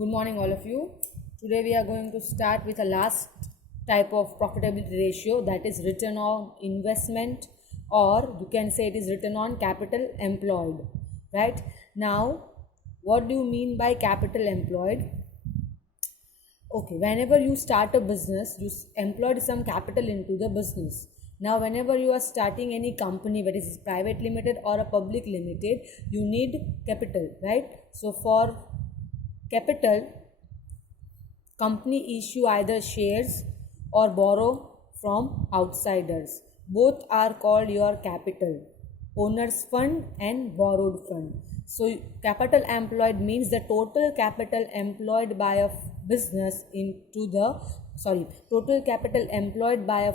Good morning, all of you. Today we are going to start with a last type of profitability ratio, that is return on investment, or you can say it is return on capital employed. Right now, what do you mean by capital employed? Okay, whenever you start a business, you employed some capital into the business. Now, whenever you are starting any company, whether it is private limited or a public limited, you need capital, right? So for capital, company issue either shares or borrow from outsiders. Both are called your capital. Owner's fund and borrowed fund. So capital employed means the total capital employed by a business into the total capital employed by a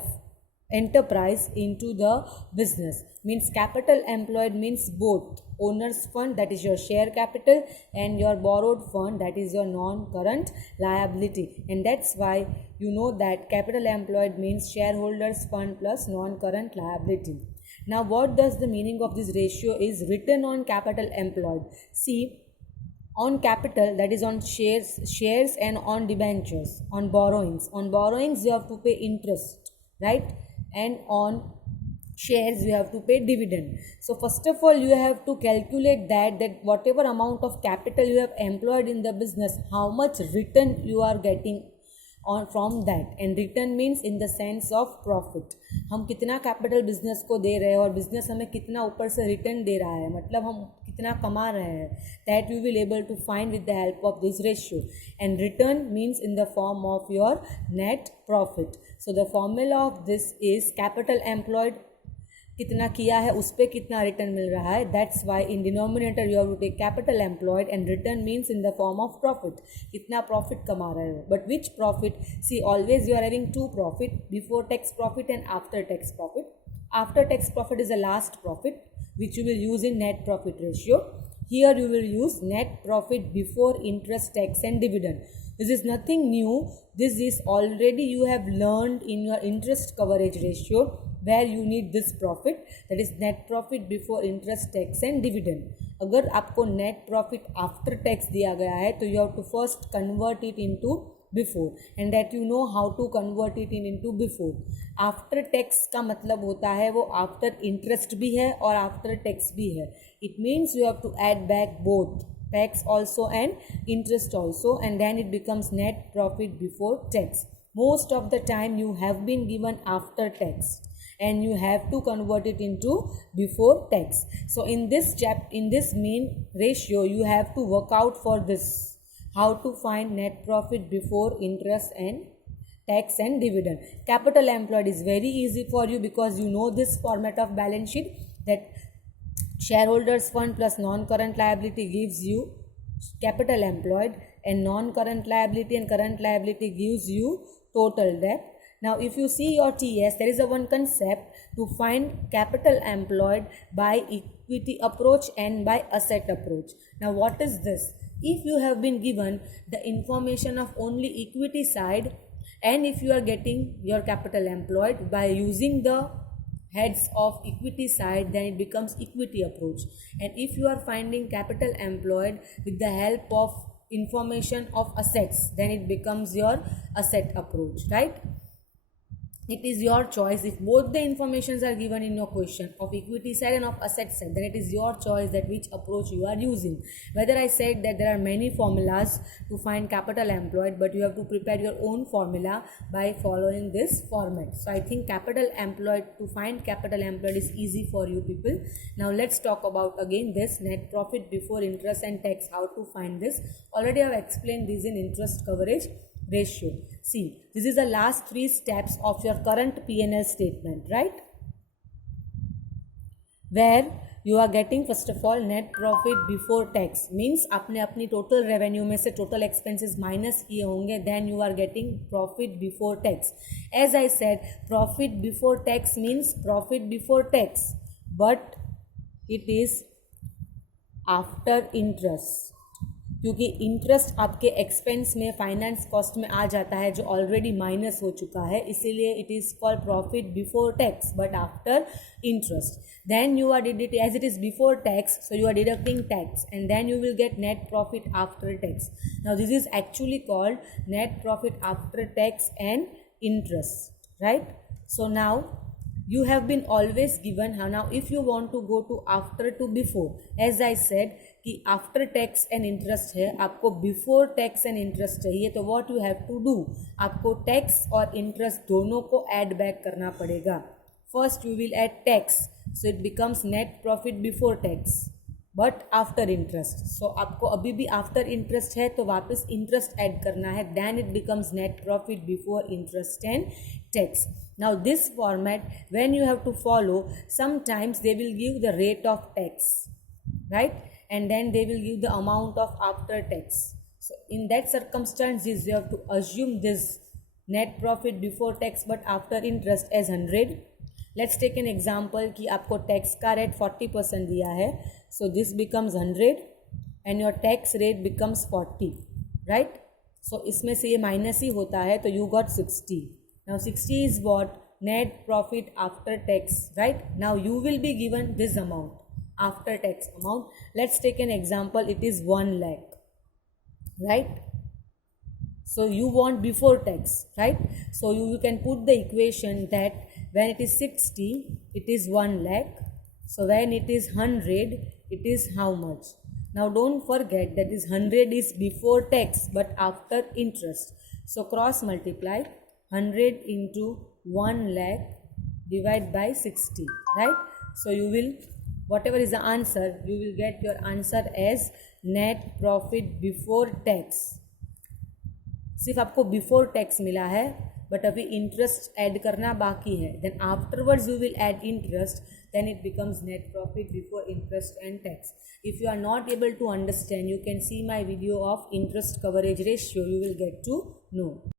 enterprise into the business. Means capital employed means both owner's fund, that is your share capital, and your borrowed fund, that is your non-current liability. And that's why you know that capital employed means shareholders fund plus non-current liability. Now what does the meaning of this ratio is return on capital employed? See, on capital, that is on shares and on debentures, on borrowings you have to pay interest, right? And on shares you have to pay dividend. So first of all, you have to calculate that whatever amount of capital you have employed in the business, how much return you are getting on from that. And return means in the sense of profit. हम कितना capital business को दे रहे हैं और business हमें कितना ऊपर से रिटर्न दे रहा है, मतलब हम कितना कमा रहे हैं, that you will able to find with the help of this ratio. And return means in the form of your net profit. So the formula of this is capital employed कितना किया है उस पर कितना रिटर्न मिल रहा है. That's why in denominator you have to take capital employed and return means in the form of profit. कितना प्रॉफिट कमा रहे हो. But which profit? See, always you are having two profit, before tax profit and after tax profit. After tax profit is the last profit which you will use in net profit ratio. Here you will use net profit before interest, tax and dividend. This is nothing new. This is already you have learned in your interest coverage ratio, where you need this profit, that is net profit before interest, tax and dividend. अगर आपको net profit after tax दिया गया है तो you have to first convert it into before, and that you know how to convert it into before. After tax का मतलब होता है वो after interest भी है और after tax भी है. It means you have to add back both tax also and interest also, and then it becomes net profit before tax. Most of the time you have been given after tax and you have to convert it into before tax. So in this main ratio you have to work out for this, how to find net profit before interest and tax and dividend. Capital employed is very easy for you because you know this format of balance sheet, that shareholders fund plus non-current liability gives you capital employed, and non-current liability and current liability gives you total debt. Now if you see your TS, there is a one concept to find capital employed by equity approach and by asset approach. Now what is this? If you have been given the information of only equity side, and if you are getting your capital employed by using the heads of equity side, then it becomes equity approach. And if you are finding capital employed with the help of information of assets, then it becomes your asset approach, right? It is your choice. If both the informations are given in your question of equity side and of asset side, then it is your choice that which approach you are using. Whether I said that there are many formulas to find capital employed, but you have to prepare your own formula by following this format. So I think capital employed, to find capital employed is easy for you people. Now let's talk about again this net profit before interest and tax, how to find this. Already I have explained this in interest coverage ratio. See, this is the last 3 steps of your current P&L statement, right? Where you are getting first of all net profit before tax, means आपने अपनी total revenue में से total expenses minus किए होंगे, then you are getting profit before tax. As I said, profit before tax means profit before tax, but it is after interest. क्योंकि interest आपके expense में finance cost में आ जाता है जो ऑलरेडी माइनस हो चुका है, इसीलिए it is called profit before tax but after interest. Then you are deducting, as it is before tax, so you are deducting tax and then you will get net profit after tax. Now this is actually called net profit after tax and interest, right? So now you have been always given. Now if you want to go to after to before, as I said कि after tax and interest है, आपको before tax and interest चाहिए, तो what you have to do, आपको tax और interest दोनों को add back करना पड़ेगा. First you will add tax, so it becomes net profit before tax but after interest. So आपको अभी भी आफ्टर इंटरेस्ट है तो वापस इंटरेस्ट ऐड करना है, then it becomes net profit before interest and tax. Now this format when you have to follow, sometimes they will give the rate of tax, right, and then they will give the amount of after tax. So in that circumstances you have to assume this net profit before tax but after interest as 100. Let's take an example कि आपको tax का rate 40% दिया है, so this becomes 100 and your tax rate becomes 40, right. So इसमें से ये minus ही होता है, तो you got 60. Now 60 is what net profit after tax, right. Now you will be given this amount after tax amount. Let's take an example, it is 1 lakh, right. So you want before tax, right? So you can put the equation that when it is 60, it is 1 lakh. So when it is 100, it is how much? Now don't forget that this 100 is before tax but after interest. So cross multiply 100 into 1 lakh divide by 60, right? So you will, whatever is the answer, you will get your answer as net profit before tax. सिर्फ आपको before tax मिला है but अभी interest add करना बाकी है. Then afterwards you will add interest, then it becomes net profit before interest and tax. If you are not able to understand, you can see my video of interest coverage ratio, you will get to know.